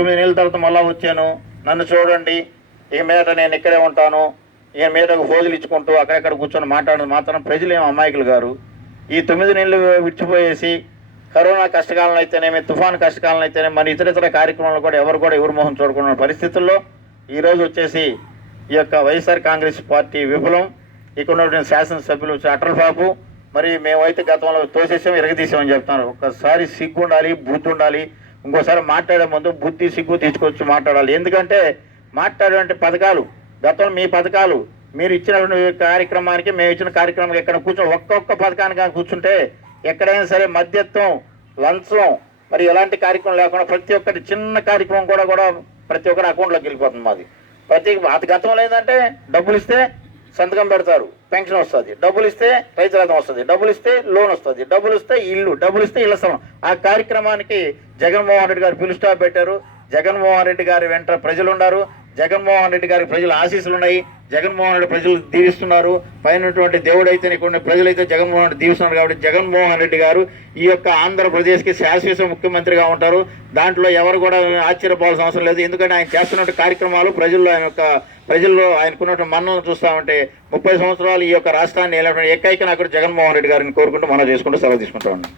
9 నెలల తర్వాత మళ్ళీ వచ్చాను, నన్ను చూడండి, ఇక మీద నేను ఇక్కడే ఉంటాను, ఇక మీద ఫోజులు ఇచ్చుకుంటూ అక్కడెక్కడ కూర్చొని మాట్లాడడం మాత్రం ప్రజలు ఏమో అమాయకులు గారు. ఈ 9 నెలలు విడిచిపోయేసి కరోనా కష్టకాలం అయితేనేమి, తుఫాను కష్టకాలం అయితేనే మరి ఇతర కార్యక్రమాలు కూడా ఎవరు మొహం చూడకుండా పరిస్థితుల్లో ఈరోజు వచ్చేసి ఈ యొక్క వైఎస్ఆర్ కాంగ్రెస్ పార్టీ విఫలం. ఇక్కడ ఉన్నటువంటి శాసనసభ్యులు అటల్ బాబు మరి మేమైతే గతంలో తోసేసాం, ఇరగదీసామని చెప్తున్నారు. ఒక్కసారి సిగ్గు ఉండాలి, బుద్ధి ఉండాలి. ఇంకోసారి మాట్లాడే ముందు బుద్ధి సిగ్గు తీసుకొచ్చి మాట్లాడాలి. ఎందుకంటే మాట్లాడేటువంటి పథకాలు గతంలో మీ పథకాలు మీరు ఇచ్చినటువంటి కార్యక్రమానికి మేము ఇచ్చిన కార్యక్రమానికి ఎక్కడ కూర్చొని ఒక్కొక్క పథకానికి కూర్చుంటే ఎక్కడైనా సరే మధ్యత్వం, లంచం మరి ఎలాంటి కార్యక్రమం లేకుండా ప్రతి ఒక్కటి చిన్న కార్యక్రమం కూడా ప్రతి ఒక్కరి అకౌంట్లోకి వెళ్ళిపోతుంది. మాది అది గతంలో ఏంటంటే డబ్బులు ఇస్తే సంతకం పెడతారు, పెన్షన్ వస్తుంది, డబ్బులు ఇస్తే రైతు రథం వస్తుంది, డబ్బులు ఇస్తే లోన్ వస్తుంది, డబ్బులు ఇస్తే ఇల్లు, డబ్బులు ఇస్తే ఇళ్ల స్థలం. ఆ కార్యక్రమానికి జగన్మోహన్ రెడ్డి గారు ఫుల్ స్టాప్ పెట్టారు. జగన్మోహన్ రెడ్డి గారి వెంట ప్రజలు ఉన్నారు, జగన్మోహన్ రెడ్డి గారికి ప్రజల ఆశీస్సులు ఉన్నాయి, జగన్మోహన్ రెడ్డి ప్రజలు దీవిస్తున్నారు. పైనటువంటి దేవుడైతే ఇక్కడ ప్రజలైతే జగన్మోహన్ రెడ్డి దీవిస్తున్నారు. కాబట్టి జగన్మోహన్ రెడ్డి గారు ఈ యొక్క ఆంధ్రప్రదేశ్కి శాశ్వత ముఖ్యమంత్రిగా ఉంటారు. దాంట్లో ఎవరు కూడా ఆశ్చర్యపోవాల్సిన అవసరం లేదు. ఎందుకంటే ఆయన చేస్తున్న కార్యక్రమాలు ప్రజల్లో ఆయనకున్నటువంటి మన్నలను చూస్తామంటే 30 సంవత్సరాలు ఈ యొక్క రాష్ట్రాన్ని ఏకైక నాయకుడు జగన్మోహన్ రెడ్డి గారిని కోరుకుంటూ మనం చేసుకుంటూ సెలవు తీసుకుంటామండి.